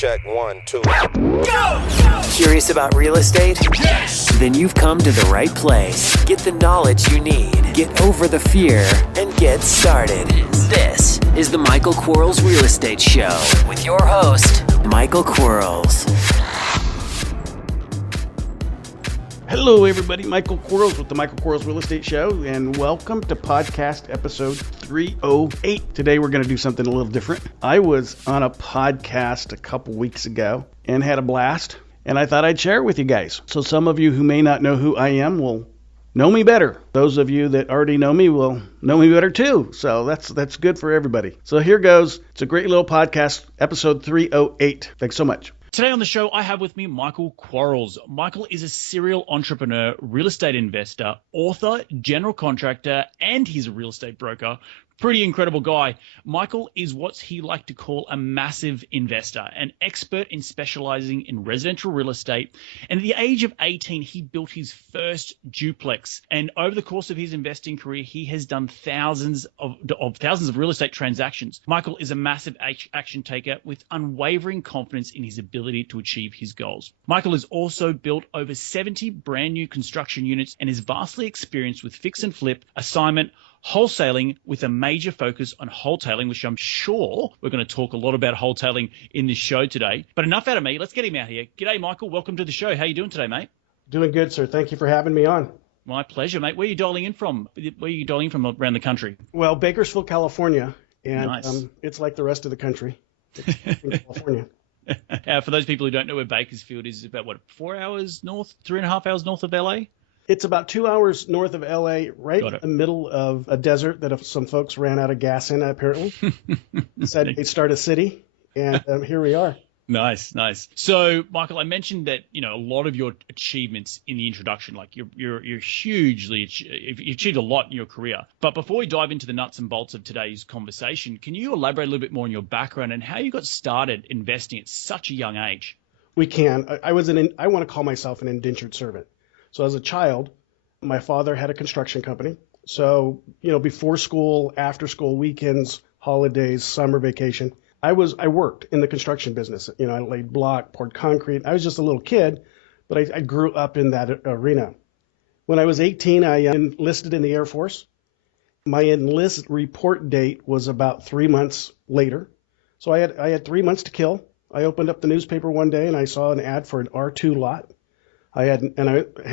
check, 1, 2. Go! Curious about real estate? Yes! Then you've come to the right place. Get the knowledge you need, get over the fear, and get started. This is the Michael Quarles Real Estate Show with your host, Michael Quarles. Hello, everybody. Michael Quarles with the Michael Quarles Real Estate Show, and welcome to podcast episode 308. Today, we're going to do something a little different. I was on a podcast a couple weeks ago and had a blast, and I thought I'd share it with you guys. So some of you who may not know who I am will know me better. Those of you that already know me will know me better too. So that's good for everybody. So here goes. It's a great little podcast, episode 308. Thanks so much. Today on the show, I have with me Michael Quarles. Michael is a serial entrepreneur, real estate investor, author, general contractor, and he's a real estate broker. Pretty incredible guy. Michael is what he like to call a massive investor, an expert in specializing in residential real estate. And at the age of 18, he built his first duplex. And over the course of his investing career, he has done thousands of real estate transactions. Michael is a massive action taker with unwavering confidence in his ability to achieve his goals. Michael has also built over 70 brand new construction units and is vastly experienced with fix and flip, assignment, wholesaling with a major focus on wholesaling, which I'm sure we're going to talk a lot about wholesaling in this show today. But enough out of me. Let's get him out here. G'day, Michael. Welcome to the show. How you doing today, mate? Doing good, sir. Thank you for having me on. My pleasure, mate. Where are you dialing in from? Where are you dialing in from around the country? Well, Bakersfield, California, and nice. It's like the rest of the country. It's in California. For those people who don't know where Bakersfield is, about, 4 hours north, 3.5 hours north of LA? It's about 2 hours north of LA, right in the middle of a desert that some folks ran out of gas in, apparently. Decided they'd start a city, and here we are. Nice. So, Michael, I mentioned that, a lot of your achievements in the introduction, like you're hugely, you've achieved a lot in your career. But before we dive into the nuts and bolts of today's conversation, can you elaborate a little bit more on your background and how you got started investing at such a young age? We can. I want to call myself an indentured servant. So as a child, my father had a construction company. So, before school, after school, weekends, holidays, summer vacation, I worked in the construction business. I laid block, poured concrete. I was just a little kid, but I grew up in that arena. When I was 18, I enlisted in the Air Force. My enlist report date was about 3 months later. So I had 3 months to kill. I opened up the newspaper one day and I saw an ad for an R2 lot. I had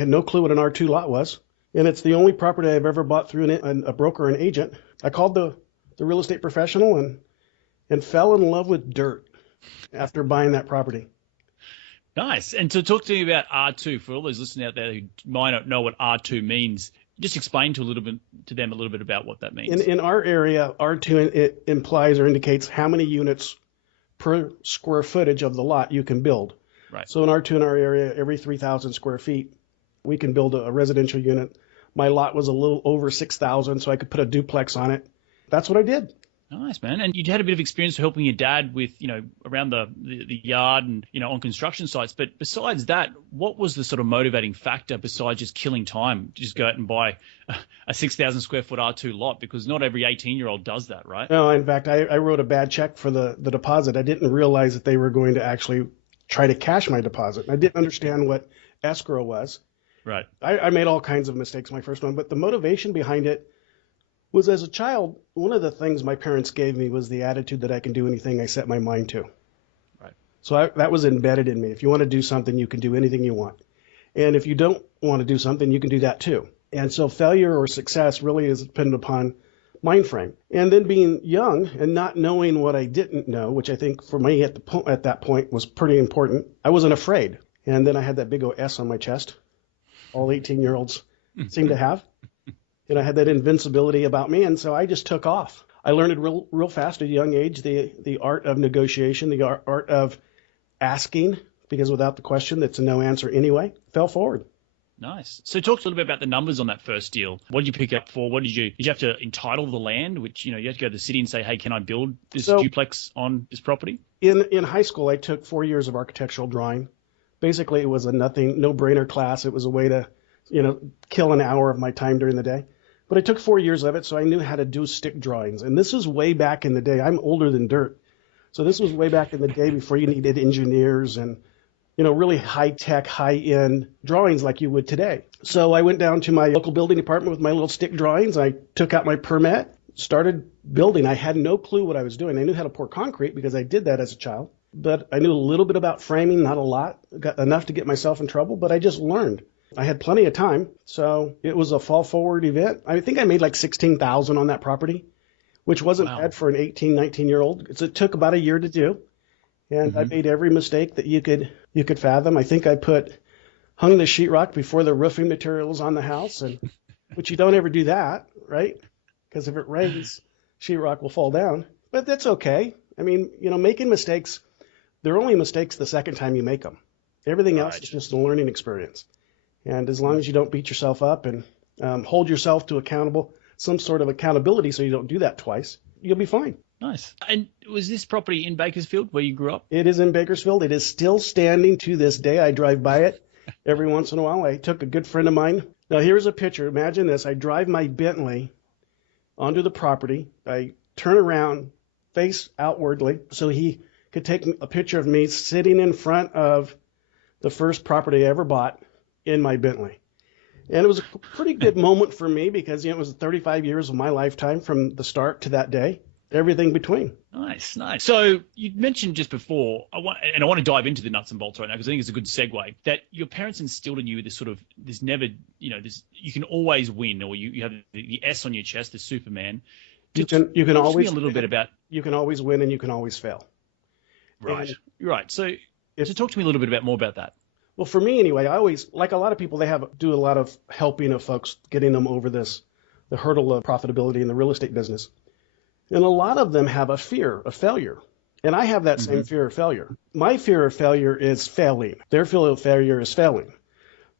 no clue what an R2 lot was, and it's the only property I've ever bought through a broker or an agent. I called the real estate professional and fell in love with dirt after buying that property. Nice. And so talk to me about R2 for all those listening out there who might not know what R2 means. Just explain to them a little bit about what that means. In our area, R2 it implies or indicates how many units per square footage of the lot you can build. Right. So in R2 in our area, every 3,000 square feet, we can build a residential unit. My lot was a little over 6,000, so I could put a duplex on it. That's what I did. Nice, man. And you had a bit of experience helping your dad with, around the yard and, on construction sites. But besides that, what was the sort of motivating factor besides just killing time? Just go out and buy a 6,000 square foot R2 lot, because not every 18-year-old does that, right? No, in fact, I wrote a bad check for the deposit. I didn't realize that they were going to actually try to cash my deposit. I didn't understand what escrow was. Right. I made all kinds of mistakes my first one, but the motivation behind it was, as a child, one of the things my parents gave me was the attitude that I can do anything I set my mind to. Right. So that was embedded in me. If you want to do something, you can do anything you want. And if you don't want to do something, you can do that too. And so failure or success really is dependent upon mind frame. And then being young and not knowing what I didn't know, which I think for me at that point was pretty important, I wasn't afraid. And then I had that big old S on my chest, all 18-year-olds seem to have. And I had that invincibility about me, and so I just took off. I learned it real fast at a young age, the art of negotiation, the art of asking, because without the question, that's a no answer anyway. Fell forward. Nice. So talk a little bit about the numbers on that first deal. What did you pick up for? Did you have to entitle the land, which, you have to go to the city and say, hey, can I build this duplex on this property? In high school, I took 4 years of architectural drawing. Basically, it was a no-brainer class. It was a way to, kill an hour of my time during the day. But I took 4 years of it, so I knew how to do stick drawings. And this is way back in the day. I'm older than dirt. So this was way back in the day before you needed engineers and, really high-tech, high-end drawings like you would today. So I went down to my local building department with my little stick drawings. I took out my permit, started building. I had no clue what I was doing. I knew how to pour concrete because I did that as a child, but I knew a little bit about framing, not a lot, got enough to get myself in trouble, but I just learned. I had plenty of time, so it was a fall forward event. I think I made like $16,000 on that property, which wasn't bad for an 18, 19-year-old. It took about a year to do, and I made every mistake that you could fathom. I think I hung the sheetrock before the roofing materials on the house, which you don't ever do that, right? Because if it rains, sheetrock will fall down. But that's okay. I mean, making mistakes, they're only mistakes the second time you make them. Everything else is just a learning experience. And as long as you don't beat yourself up and hold yourself to some sort of accountability so you don't do that twice, you'll be fine. Nice. And was this property in Bakersfield where you grew up? It is in Bakersfield. It is still standing to this day. I drive by it every once in a while. I took a good friend of mine. Now, here's a picture. Imagine this. I drive my Bentley onto the property. I turn around, face outwardly, so he could take a picture of me sitting in front of the first property I ever bought in my Bentley. And it was a pretty good moment for me because, it was 35 years of my lifetime from the start to that day, everything between. Nice. So you mentioned just before, I want to dive into the nuts and bolts right now because I think it's a good segue, that your parents instilled in you this never, you can always win, or you have the S on your chest, the Superman. You can always me a little bit about. You can always win and you can always fail. Right. Right. So talk to me a little bit more about that. Well, for me anyway, I always, like a lot of people, do a lot of helping of folks, getting them over the hurdle of profitability in the real estate business. And a lot of them have a fear of failure. And I have that same fear of failure. My fear of failure is failing. Their fear of failure is failing.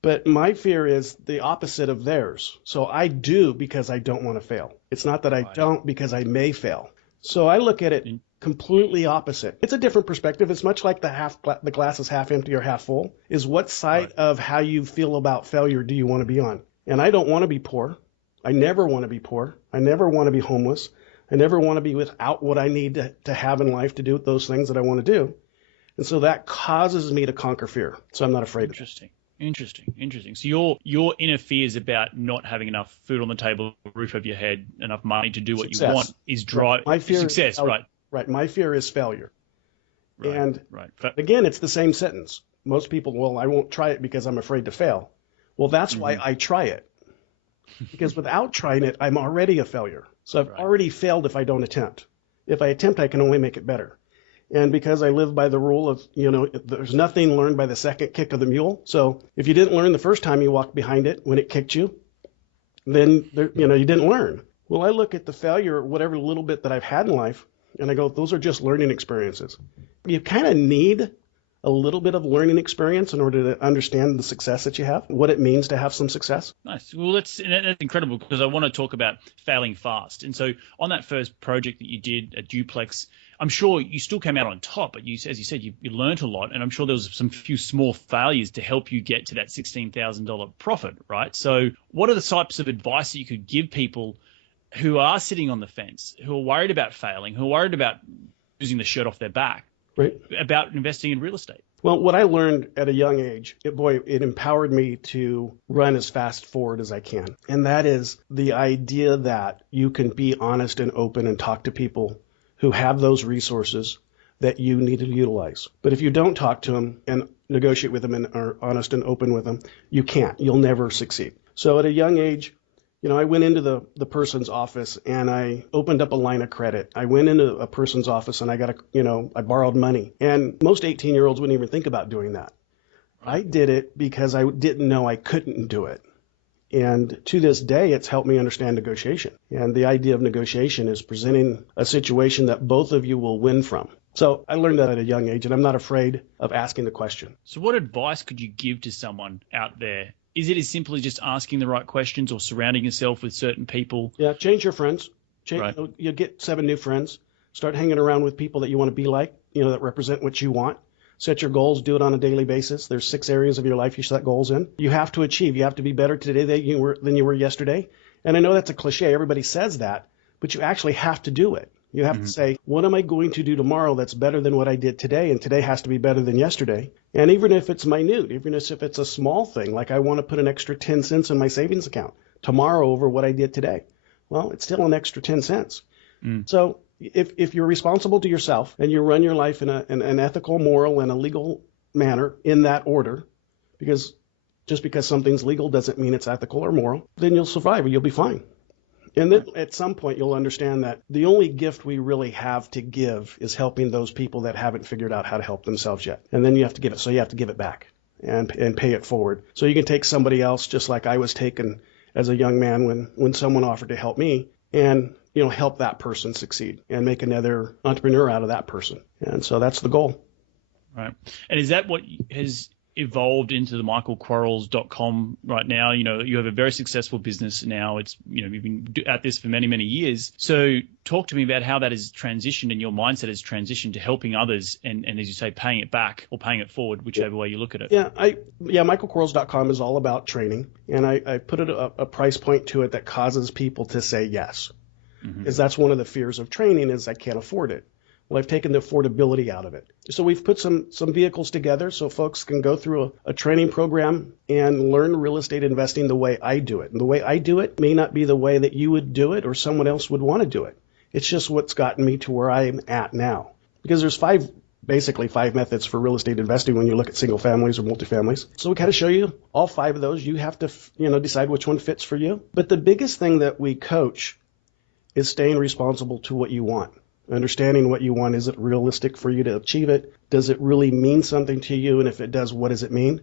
But my fear is the opposite of theirs. So I do because I don't want to fail. It's not that I don't because I may fail. So I look at it completely opposite. It's a different perspective. It's much like the glass is half empty or half full. Is what side of how you feel about failure do you want to be on? And I don't want to be poor. I never want to be poor. I never want to be homeless. I never want to be without what I need to have in life to do those things that I want to do. And so that causes me to conquer fear. So I'm not afraid of it. Interesting. So your inner fears about not having enough food on the table, roof over your head, enough money to do what you want is drive success, right? Right. My fear is failure. Right. And right. Again, it's the same sentence. Most people, well, I won't try it because I'm afraid to fail. Well, that's why I try it. Because without trying it, I'm already a failure. So I've already failed if I don't attempt. If I attempt, I can only make it better. And because I live by the rule of, there's nothing learned by the second kick of the mule. So if you didn't learn the first time you walked behind it when it kicked you, then, you didn't learn. Well, I look at the failure, whatever little bit that I've had in life, and I go, those are just learning experiences. You kind of need a little bit of learning experience in order to understand the success that you have, what it means to have some success. Nice. Well, that's incredible because I want to talk about failing fast. And so on that first project that you did at Duplex, I'm sure you still came out on top, but as you said, you learned a lot, and I'm sure there was some few small failures to help you get to that $16,000 profit, right? So what are the types of advice that you could give people who are sitting on the fence, who are worried about failing, who are worried about losing the shirt off their back, about investing in real estate? Well, what I learned at a young age, it empowered me to run as fast forward as I can. And that is the idea that you can be honest and open and talk to people who have those resources that you need to utilize. But if you don't talk to them and negotiate with them and are honest and open with them, you can't. You'll never succeed. So at a young age, I went into the person's office and I opened up a line of credit. I went into a person's office and I I borrowed money. And most 18-year-olds wouldn't even think about doing that. I did it because I didn't know I couldn't do it. And to this day, it's helped me understand negotiation. And the idea of negotiation is presenting a situation that both of you will win from. So I learned that at a young age, and I'm not afraid of asking the question. So what advice could you give to someone out there? Is it as simple as just asking the right questions or surrounding yourself with certain people? Yeah, change your friends. You get 7 new friends. Start hanging around with people that you want to be like, that represent what you want. Set your goals, do it on a daily basis. There's 6 areas of your life you set goals in. You have to achieve. You have to be better today than you were yesterday. And I know that's a cliche. Everybody says that, but you actually have to do it. You have to say, what am I going to do tomorrow that's better than what I did today? And today has to be better than yesterday. And even if it's minute, even if it's a small thing, like I want to put an extra 10 cents in my savings account tomorrow over what I did today. Well, it's still an extra 10 cents. So if you're responsible to yourself and you run your life in an ethical, moral, and a legal manner in that order, because just because something's legal doesn't mean it's ethical or moral, then you'll survive and you'll be fine. And then at some point, you'll understand that the only gift we really have to give is helping those people that haven't figured out how to help themselves yet. And then you have to give it. So you have to give it back and pay it forward. So you can take somebody else, just like I was taken as a young man when someone offered to help me, and help that person succeed and make another entrepreneur out of that person. And so that's the goal. Right. And is that what has evolved into the michaelquarrells.com right now? You have a very successful business now. It's, you've been at this for many, many years. So talk to me about how that has transitioned and your mindset has transitioned to helping others and as you say, paying it back or paying it forward, whichever way you look at it. michaelquarrells.com is all about training. And I put a price point to it that causes people to say yes. Because that's one of the fears of training is I can't afford it. Well, I've taken the affordability out of it. So we've put some vehicles together so folks can go through a training program and learn real estate investing the way I do it. And the way I do it may not be the way that you would do it or someone else would want to do it. It's just what's gotten me to where I'm at now. Because there's basically five methods for real estate investing when you look at single families or multifamilies. So we kind of show you all five of those. You have to, decide which one fits for you. But the biggest thing that we coach is staying responsible to what you want. Understanding what you want. Is it realistic for you to achieve it? Does it really mean something to you? And if it does, what does it mean?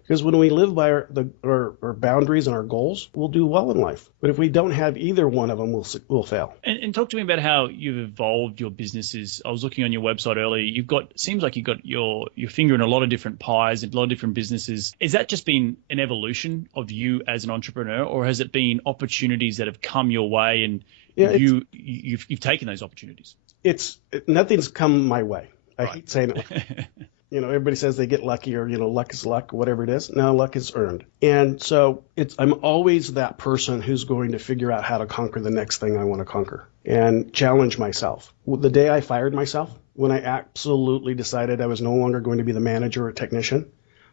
Because when we live by our boundaries and our goals, we'll do well in life. But if we don't have either one of them, we'll fail. And talk to me about how you've evolved your businesses. I was looking on your website earlier. Seems like you've got your finger in a lot of different pies and a lot of different businesses. Has that just been an evolution of you as an entrepreneur, or has it been opportunities that have come your way and you've taken those opportunities? Nothing's come my way. I hate saying it. Everybody says they get lucky or, luck is luck, whatever it is. No, luck is earned. And so I'm always that person who's going to figure out how to conquer the next thing I want to conquer and challenge myself. The day I fired myself, when I absolutely decided I was no longer going to be the manager or technician,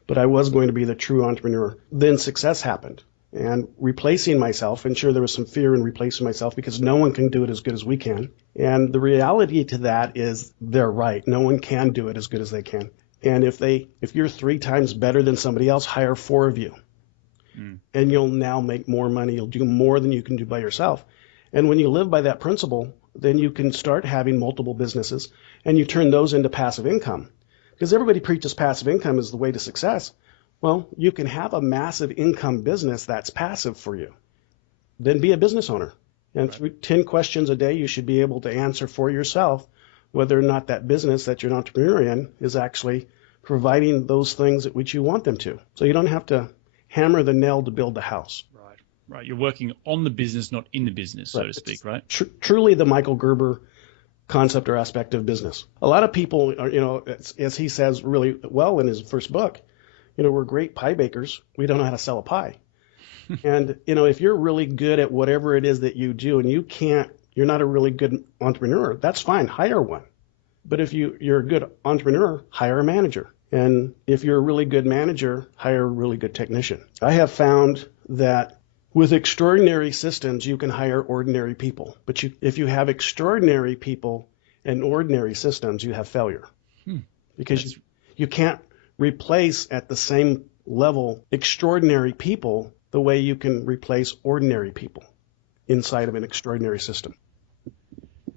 but I was going to be the true entrepreneur, then success happened. And replacing myself, and sure, there was some fear in replacing myself because no one can do it as good as we can. And the reality to that is they're right. No one can do it as good as they can. And if you're 3 times better than somebody else, hire 4 of you. And you'll now make more money. You'll do more than you can do by yourself. And when you live by that principle, then you can start having multiple businesses and you turn those into passive income. Because everybody preaches passive income is the way to success. Well, you can have a massive income business that's passive for you. Then be a business owner. And through 10 questions a day, you should be able to answer for yourself whether or not that business that you're an entrepreneur in is actually providing those things at which you want them to. So you don't have to hammer the nail to build the house. Right. You're working on the business, not in the business, so to speak, right? Truly the Michael Gerber concept or aspect of business. A lot of people are, as he says really well in his first book, we're great pie bakers. We don't know how to sell a pie. And, if you're really good at whatever it is that you do and you're not a really good entrepreneur, that's fine. Hire one. But if you're a good entrepreneur, hire a manager. And if you're a really good manager, hire a really good technician. I have found that with extraordinary systems, you can hire ordinary people. But if you have extraordinary people and ordinary systems, you have failure. Because you can't replace at the same level extraordinary people the way you can replace ordinary people inside of an extraordinary system.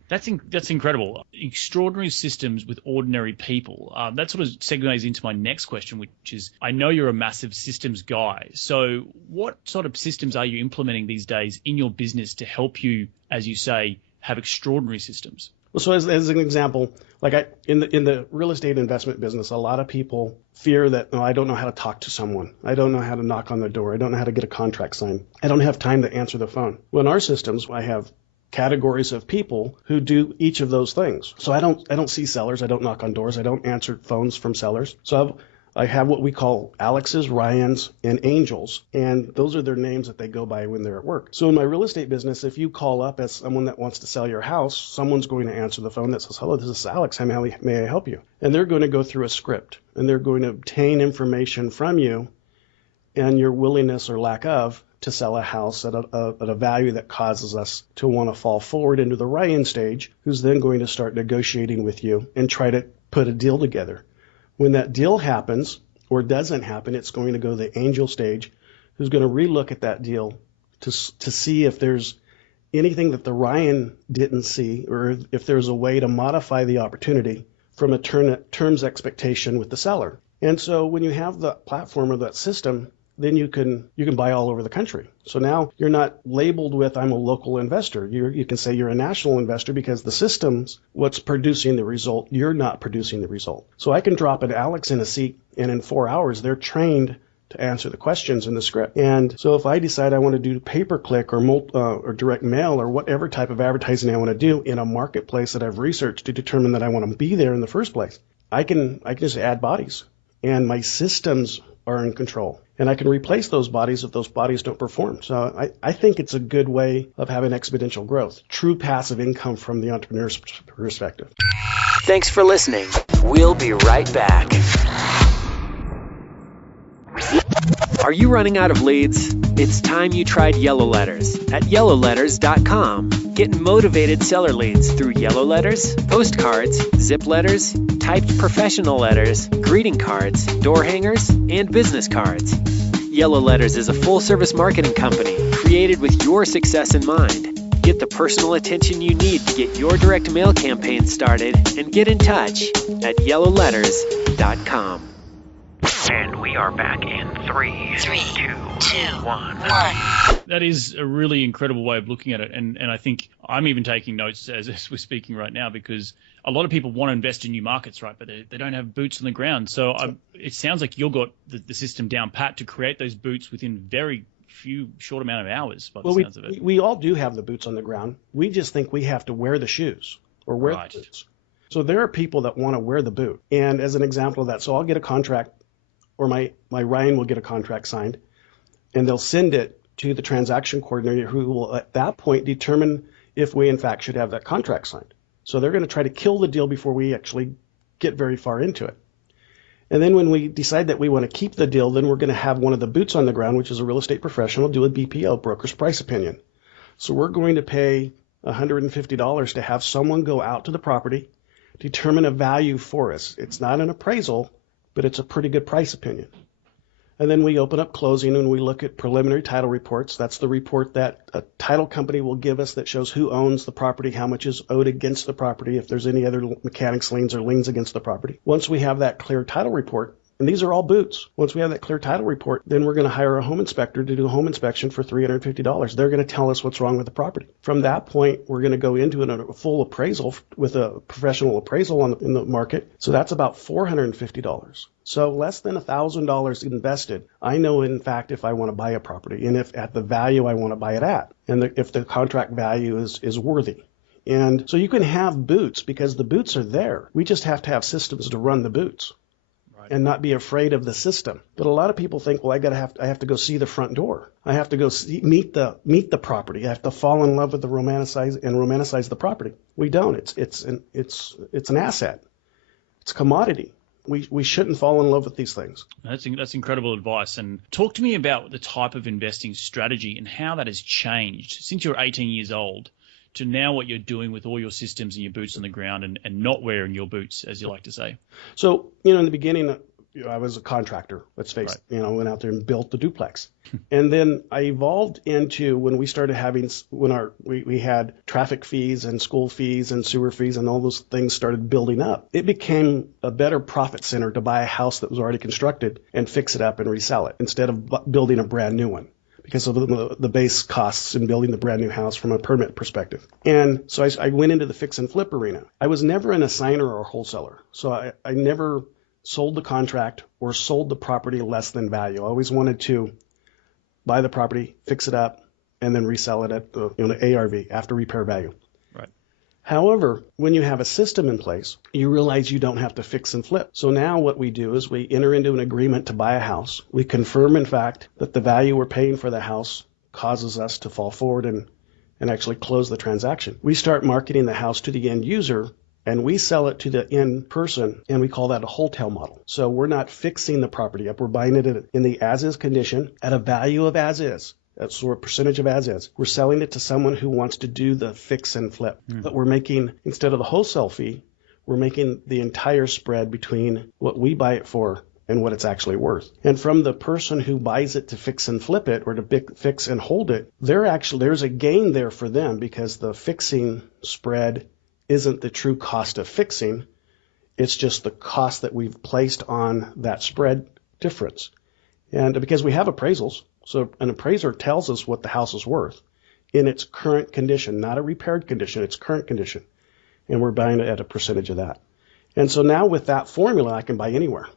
That's incredible. Extraordinary systems with ordinary people. That sort of segues into my next question, which is, I know you're a massive systems guy. So what sort of systems are you implementing these days in your business to help you, as you say, have extraordinary systems? Well, so as an example, in the real estate investment business, a lot of people fear that, I don't know how to talk to someone. I don't know how to knock on the door. I don't know how to get a contract signed. I don't have time to answer the phone. Well, in our systems, I have categories of people who do each of those things. So I don't see sellers. I don't knock on doors. I don't answer phones from sellers. So I have what we call Alex's, Ryan's, and Angels, and those are their names that they go by when they're at work. So in my real estate business, if you call up as someone that wants to sell your house, someone's going to answer the phone that says, "Hello, this is Alex. How may I help you?" And they're going to go through a script, and they're going to obtain information from you and your willingness or lack of to sell a house at a value that causes us to want to fall forward into the Ryan stage, who's then going to start negotiating with you and try to put a deal together. When that deal happens or doesn't happen, it's going to go to the angel stage, who's going to relook at that deal to see if there's anything that the Ryan didn't see, or if there's a way to modify the opportunity from a terms expectation with the seller. And so when you have the platform or that system, then you can buy all over the country. So now you're not labeled with, "I'm a local investor." You can say you're a national investor, because the system's what's producing the result. You're not producing the result. So I can drop an Alex in a seat, and in 4 hours, they're trained to answer the questions in the script. And so if I decide I want to do pay-per-click or direct mail or whatever type of advertising I want to do in a marketplace that I've researched to determine that I want to be there in the first place, I can just add bodies, and my systems are in control. And I can replace those bodies if those bodies don't perform. So I think it's a good way of having exponential growth, true passive income from the entrepreneur's perspective. Thanks for listening. We'll be right back. Are you running out of leads? It's time you tried Yellow Letters at yellowletters.com. Get motivated seller leads through yellow letters, postcards, zip letters, typed professional letters, greeting cards, door hangers, and business cards. Yellow Letters is a full-service marketing company created with your success in mind. Get the personal attention you need to get your direct mail campaign started, and get in touch at yellowletters.com. And we are back in 3, 2, 1. That is a really incredible way of looking at it. And I think I'm even taking notes as we're speaking right now, because a lot of people want to invest in new markets, right? But they don't have boots on the ground. So it sounds like you've got the system down pat to create those boots within very short amount of hours by the sounds of it. We all do have the boots on the ground. We just think we have to wear the shoes or wear the boots. So there are people that want to wear the boot. And as an example of that, so I'll get a contract, or my Ryan will get a contract signed, and they'll send it to the transaction coordinator, who will at that point determine if we in fact should have that contract signed. So they're going to try to kill the deal before we actually get very far into it. And then when we decide that we want to keep the deal, then we're going to have one of the boots on the ground, which is a real estate professional, do a BPO, broker's price opinion. So we're going to pay $150 to have someone go out to the property, determine a value for us. It's not an appraisal, but it's a pretty good price opinion. And then we open up closing and we look at preliminary title reports. That's the report that a title company will give us that shows who owns the property, how much is owed against the property, if there's any other mechanics liens or liens against the property. Once we have that clear title report, and these are all boots. Once we have that clear title report, then we're going to hire a home inspector to do a home inspection for $350. They're going to tell us what's wrong with the property. From that point, we're going to go into a full appraisal with a professional appraisal in the market. So that's about $450. So less than $1,000 invested. I know, in fact, if I want to buy a property and if at the value I want to buy it at, and if the contract value is worthy. And so you can have boots because the boots are there. We just have to have systems to run the boots. And not be afraid of the system. But a lot of people think, well, I have to go see the front door. I have to go meet the property. I have to fall in love with romanticize the property. We don't. It's an asset. It's a commodity. We shouldn't fall in love with these things. That's incredible advice. And talk to me about the type of investing strategy and how that has changed since you're 18 years old to now what you're doing with all your systems and your boots on the ground and not wearing your boots, as you like to say. So, in the beginning, I was a contractor, let's face it. I went out there and built the duplex. And then I evolved into when we started having, we had traffic fees and school fees and sewer fees and all those things started building up. It became a better profit center to buy a house that was already constructed and fix it up and resell it instead of building a brand new one, because of the base costs in building the brand new house from a permit perspective. And so I went into the fix and flip arena. I was never an assigner or a wholesaler. So I never sold the contract or sold the property less than value. I always wanted to buy the property, fix it up, and then resell it at the ARV, after repair value. Right. However, when you have a system in place, you realize you don't have to fix and flip. So now what we do is we enter into an agreement to buy a house. We confirm, in fact, that the value we're paying for the house causes us to fall forward and actually close the transaction. We start marketing the house to the end user, and we sell it to the end person, and we call that a wholesale model. So we're not fixing the property up. We're buying it in the as-is condition at a value of as-is. That's a percentage of as-is. We're selling it to someone who wants to do the fix and flip. But we're making, instead of the wholesale fee, we're making the entire spread between what we buy it for and what it's actually worth. And from the person who buys it to fix and flip it or to fix and hold it, there's a gain there for them because the fixing spread isn't the true cost of fixing. It's just the cost that we've placed on that spread difference. And because we have appraisals, so an appraiser tells us what the house is worth in its current condition, not a repaired condition, its current condition. And we're buying it at a percentage of that. And so now with that formula, I can buy anywhere.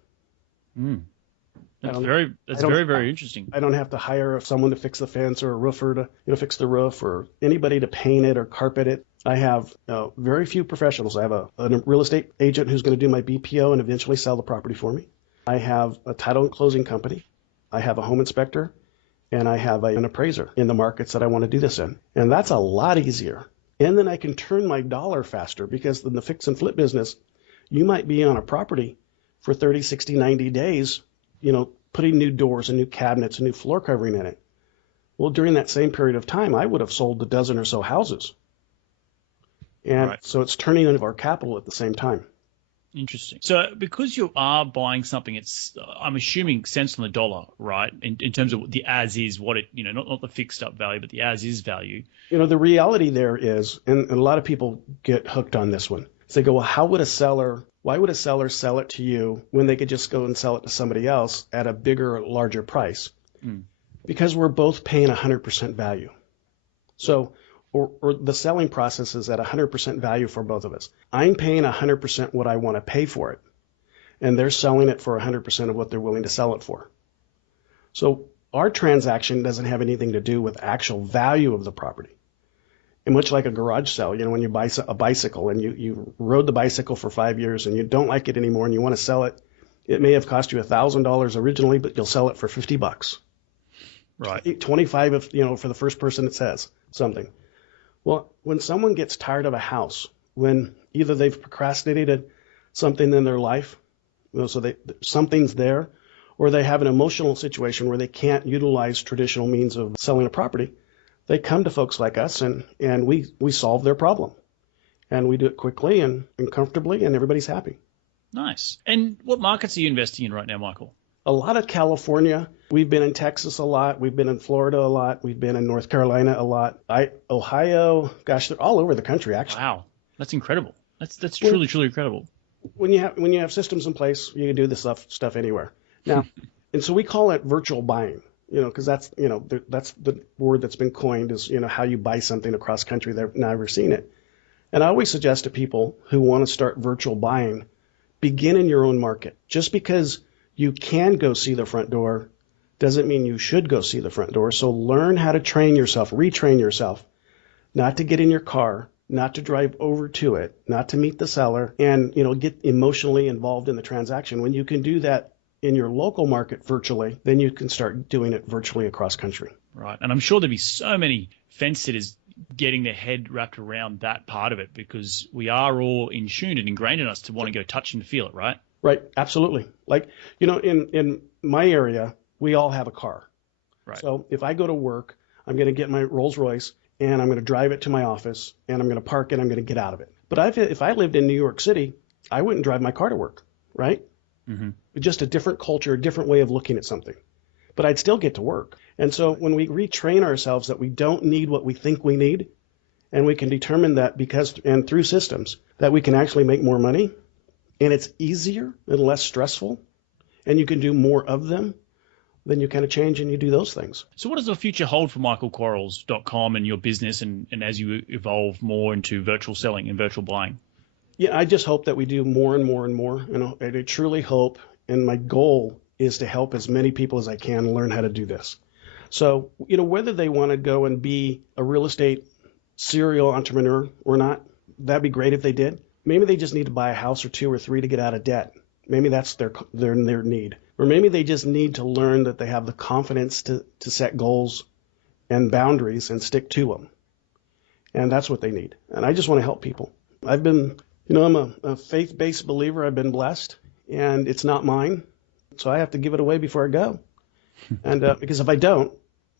That's very interesting. I don't have to hire someone to fix the fence or a roofer to fix the roof or anybody to paint it or carpet it. I have very few professionals. I have a real estate agent who's going to do my BPO and eventually sell the property for me. I have a title and closing company. I have a home inspector, and I have an appraiser in the markets that I want to do this in. And that's a lot easier. And then I can turn my dollar faster because in the fix and flip business, you might be on a property for 30, 60, 90 days, putting new doors and new cabinets and new floor covering in it. Well, during that same period of time, I would have sold a dozen or so houses. And so it's turning into our capital at the same time. Interesting. So because you are buying something, it's, I'm assuming, cents on the dollar, right? In terms of the as is, what it, not the fixed up value, but the as is value. The reality there is, and a lot of people get hooked on this one. So they go, well, why would a seller sell it to you when they could just go and sell it to somebody else at a bigger, larger price? Because we're both paying 100% value. So, or the selling process is at 100% value for both of us. I'm paying 100% what I want to pay for it, and they're selling it for 100% of what they're willing to sell it for. So our transaction doesn't have anything to do with actual value of the property. And much like a garage sale, when you buy a bicycle and you rode the bicycle for 5 years and you don't like it anymore and you want to sell it, it may have cost you $1,000 originally, but you'll sell it for $50. Right. 25 if, for the first person that says something. Well, when someone gets tired of a house, when either they've procrastinated something in their life, so something's there, or they have an emotional situation where they can't utilize traditional means of selling a property, they come to folks like us and we solve their problem. And we do it quickly and comfortably, and everybody's happy. Nice. And what markets are you investing in right now, Michael? A lot of California. We've been in Texas a lot. We've been in Florida a lot. We've been in North Carolina a lot. Ohio, gosh, they're all over the country, actually. Wow, that's incredible. That's truly incredible. When you have systems in place, you can do this stuff anywhere. Now, and so we call it virtual buying, because that's the word that's been coined is how you buy something across country. They've never seen it. And I always suggest to people who want to start virtual buying, begin in your own market. Just because you can go see the front door doesn't mean you should go see the front door. So learn how to retrain yourself, not to get in your car, not to drive over to it, not to meet the seller, and get emotionally involved in the transaction. When you can do that in your local market virtually, then you can start doing it virtually across country. Right. And I'm sure there'd be so many fence sitters getting their head wrapped around that part of it because we are all in tune and ingrained in us to want to go touch and feel it, right? Right. Absolutely. Like, in my area, we all have a car. Right. So if I go to work, I'm going to get my Rolls Royce and I'm going to drive it to my office and I'm going to park it. I'm going to get out of it. But if I lived in New York City, I wouldn't drive my car to work. Right. Mm-hmm. Just a different culture, a different way of looking at something. But I'd still get to work. And so when we retrain ourselves that we don't need what we think we need, and we can determine that through systems that we can actually make more money, and it's easier and less stressful, and you can do more of them, then you kind of change and you do those things. So what does the future hold for michaelquarrells.com and your business and as you evolve more into virtual selling and virtual buying? Yeah, I just hope that we do more and more and more. I truly hope, and my goal is to help as many people as I can learn how to do this. So, whether they want to go and be a real estate serial entrepreneur or not, that'd be great if they did. Maybe they just need to buy a house or two or three to get out of debt. Maybe that's their need. Or maybe they just need to learn that they have the confidence to set goals and boundaries and stick to them. And that's what they need. And I just want to help people. I've been, I'm a faith-based believer. I've been blessed, and it's not mine. So I have to give it away before I go. And because if I don't,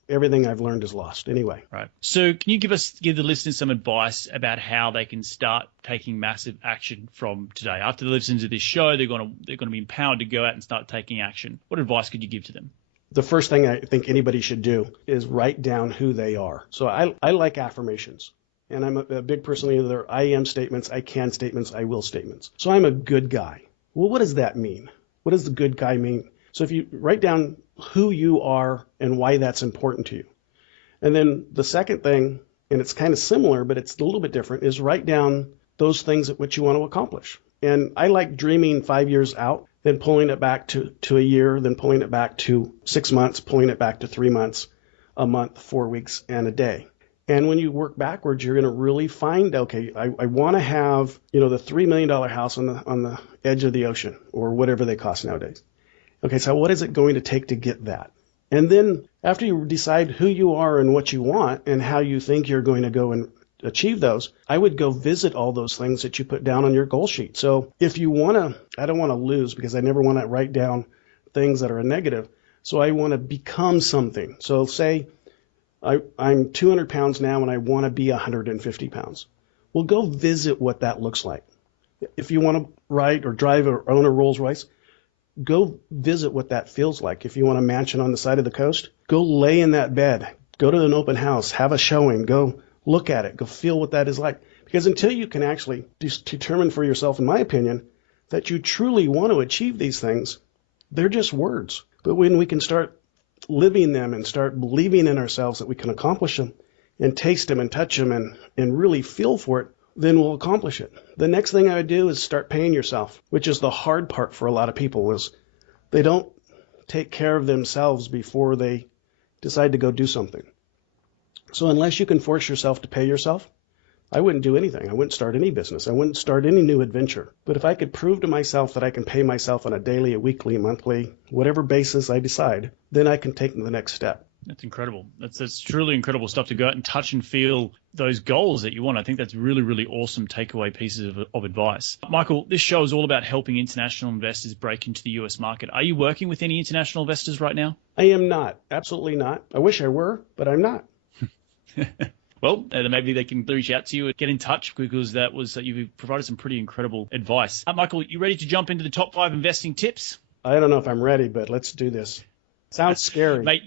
everything I've learned is lost anyway. Right. So can you give the listeners some advice about how they can start taking massive action from today? After they listen to this show, they're going to be empowered to go out and start taking action. What advice could you give to them? The first thing I think anybody should do is write down who they are. So I like affirmations. And I'm a big person either I am statements, I can statements, I will statements. So I'm a good guy. Well, what does that mean? What does the good guy mean? So if you write down who you are and why that's important to you. And then the second thing, and it's kind of similar, but it's a little bit different, is write down those things at which you want to accomplish. And I like dreaming 5 years out, then pulling it back to a year, then pulling it back to 6 months, pulling it back to 3 months, a month, 4 weeks, and a day. And when you work backwards, you're going to really find, okay, I want to have, the $3 million house on the edge of the ocean or whatever they cost nowadays. Okay, so what is it going to take to get that? And then after you decide who you are and what you want and how you think you're going to go and achieve those, I would go visit all those things that you put down on your goal sheet. So if you want to, I don't want to lose because I never want to write down things that are a negative. So I want to become something. So say I'm 200 pounds now and I want to be 150 pounds. Well, go visit what that looks like. If you want to ride or drive or own a Rolls Royce, go visit what that feels like. If you want a mansion on the side of the coast, go lay in that bed, go to an open house, have a showing, go look at it, go feel what that is like. Because until you can actually determine for yourself, in my opinion, that you truly want to achieve these things, they're just words. But when we can start living them and start believing in ourselves that we can accomplish them and taste them and touch them and really feel for it, then we'll accomplish it. The next thing I would do is start paying yourself, which is the hard part for a lot of people, is they don't take care of themselves before they decide to go do something. So unless you can force yourself to pay yourself, I wouldn't do anything. I wouldn't start any business. I wouldn't start any new adventure. But if I could prove to myself that I can pay myself on a daily, a weekly, monthly, whatever basis I decide, then I can take the next step. That's incredible. That's truly incredible stuff to go out and touch and feel those goals that you want. I think that's really, really awesome takeaway pieces of advice. Michael, this show is all about helping international investors break into the US market. Are you working with any international investors right now? I am not. Absolutely not. I wish I were, but I'm not. Well, maybe they can reach out to you and get in touch because you've provided some pretty incredible advice. Michael, you ready to jump into the top 5 investing tips? I don't know if I'm ready, but let's do this. Sounds scary. Mate,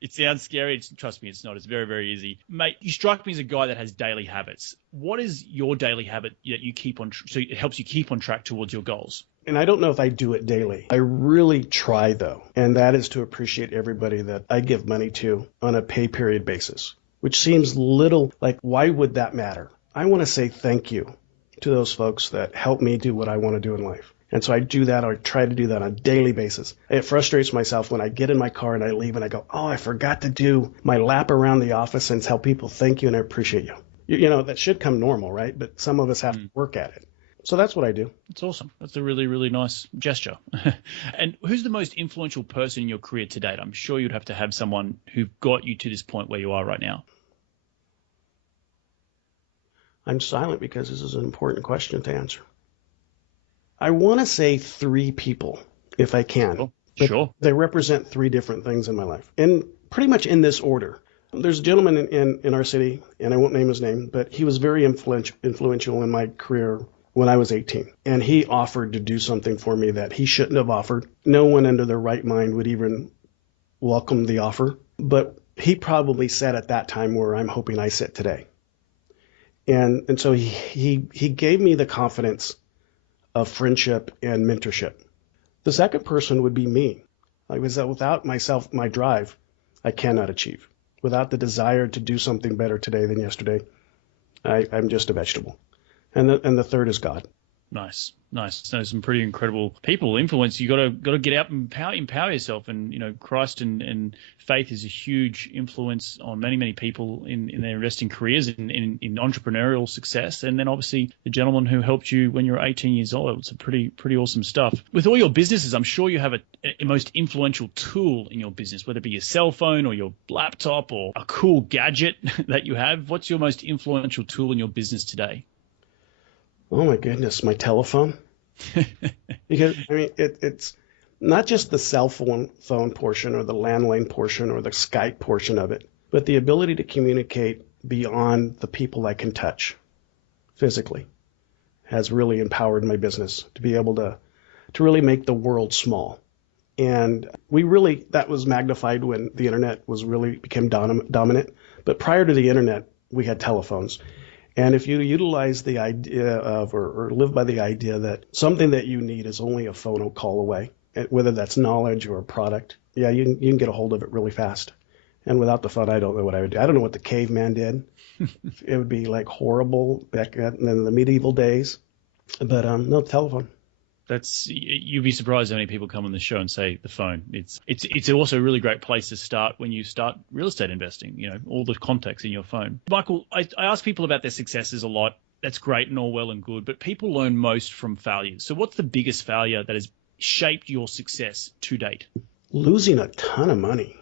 it sounds scary. Trust me, it's not. It's very, very easy. Mate, you strike me as a guy that has daily habits. What is your daily habit that you keep on, so it helps you keep on track towards your goals? And I don't know if I do it daily. I really try, though, and that is to appreciate everybody that I give money to on a pay period basis, which seems little like, why would that matter? I want to say thank you to those folks that help me do what I want to do in life. And so I do that, or I try to do that on a daily basis. It frustrates myself when I get in my car and I leave and I go, oh, I forgot to do my lap around the office and tell people thank you and I appreciate you. You know, that should come normal, right? But some of us have to work at it. So that's what I do. That's awesome. That's a really, really nice gesture. And who's the most influential person in your career to date? I'm sure you'd have to have someone who got you to this point where you are right now. I'm silent because this is an important question to answer. I want to say 3 people, if I can. Oh, sure. They represent 3 different things in my life, and pretty much in this order. There's a gentleman in our city, and I won't name his name, but he was very influential in my career when I was 18. And he offered to do something for me that he shouldn't have offered. No one under their right mind would even welcome the offer. But he probably sat at that time where I'm hoping I sit today. And so he gave me the confidence of friendship and mentorship. The second person would be me. Because without myself, my drive, I cannot achieve. Without the desire to do something better today than yesterday, I'm just a vegetable. And the third is God. Nice. Nice. So some pretty incredible people influence. You got to get out and empower yourself. And Christ and faith is a huge influence on many people in their investing careers, in entrepreneurial success. And then obviously the gentleman who helped you when you were 18 years old. It's a pretty awesome stuff. With all your businesses, I'm sure you have a most influential tool in your business, whether it be your cell phone or your laptop or a cool gadget that you have. What's your most influential tool in your business today? Oh my goodness, my telephone. Because it's not just the cell phone portion or the landline portion or the Skype portion of it, but the ability to communicate beyond the people I can touch physically has really empowered my business to be able to really make the world small. And that was magnified when the internet became dominant. But prior to the internet, we had telephones. And if you utilize the idea of, or live by the idea that something that you need is only a phone call away, whether that's knowledge or a product, you can get a hold of it really fast. And without the phone, I don't know what I would do. I don't know what the caveman did. It would be like horrible back in the medieval days. But no, telephone. You'd be surprised how many people come on the show and say the phone. It's also a really great place to start when you start real estate investing. All the contacts in your phone. Michael, I ask people about their successes a lot. That's great and all well and good, but people learn most from failures. So what's the biggest failure that has shaped your success to date? Losing a ton of money.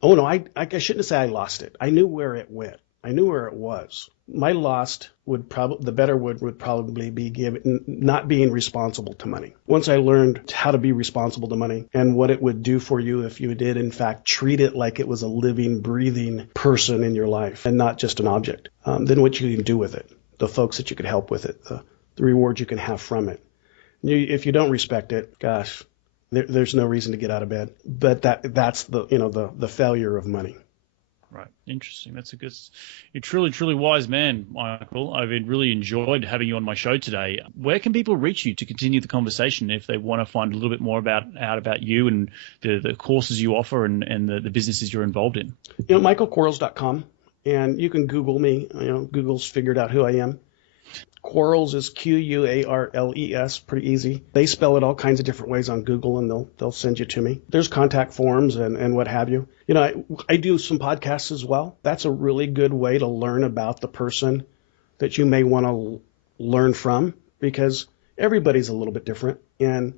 Oh no, I shouldn't say I lost it. I knew where it went. I knew where it was. My lost would probably be not being responsible to money. Once I learned how to be responsible to money and what it would do for you if you did in fact treat it like it was a living, breathing person in your life and not just an object, then what you can do with it, the folks that you could help with it, the rewards you can have from it. If you don't respect it, gosh, there's no reason to get out of bed. But that's the failure of money. Right. Interesting. You're truly wise man, Michael. I've really enjoyed having you on my show today. Where can people reach you to continue the conversation if they want to find a little bit more about you and the courses you offer and the businesses you're involved in? MichaelQuarles.com, and you can Google me. Google's figured out who I am. Quarles is Quarles, pretty easy. They spell it all kinds of different ways on Google, and they'll send you to me. There's contact forms and what have you. I do some podcasts as well. That's a really good way to learn about the person that you may want to learn from, because everybody's a little bit different, and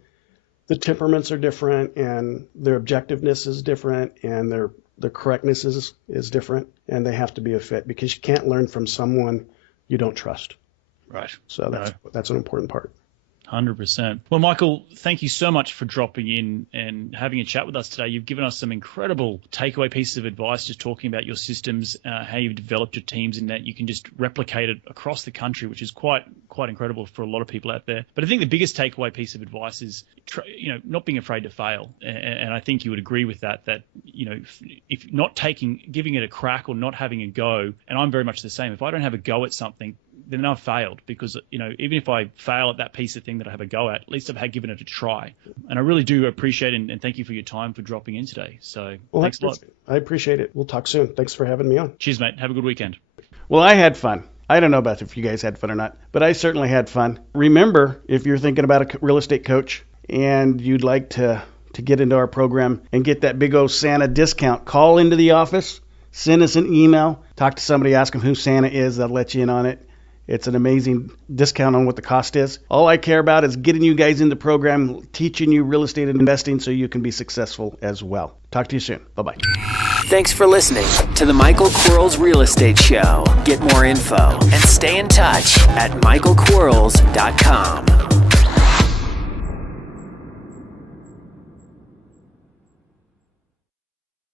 the temperaments are different, and their objectiveness is different, and their correctness is different, and they have to be a fit, because you can't learn from someone you don't trust. Right. So that's an important part. 100%. Well, Michael, thank you so much for dropping in and having a chat with us today. You've given us some incredible takeaway pieces of advice, just talking about your systems, how you've developed your teams, and that you can just replicate it across the country, which is quite incredible for a lot of people out there. But I think the biggest takeaway piece of advice is, not being afraid to fail. And I think you would agree with that, if not giving it a crack or not having a go, and I'm very much the same. If I don't have a go at something, then I've failed, because, even if I fail at that piece of thing that I have a go at least I've given it a try. And I really do appreciate it, and thank you for your time for dropping in today. So thanks a lot. I appreciate it. We'll talk soon. Thanks for having me on. Cheers, mate. Have a good weekend. Well, I had fun. I don't know about if you guys had fun or not, but I certainly had fun. Remember, if you're thinking about a real estate coach and you'd like to get into our program and get that big old Santa discount, call into the office, send us an email, talk to somebody, ask them who Santa is. They'll let you in on it. It's an amazing discount on what the cost is. All I care about is getting you guys in the program, teaching you real estate and investing so you can be successful as well. Talk to you soon. Bye-bye. Thanks for listening to the Michael Quarles Real Estate Show. Get more info and stay in touch at michaelquarles.com.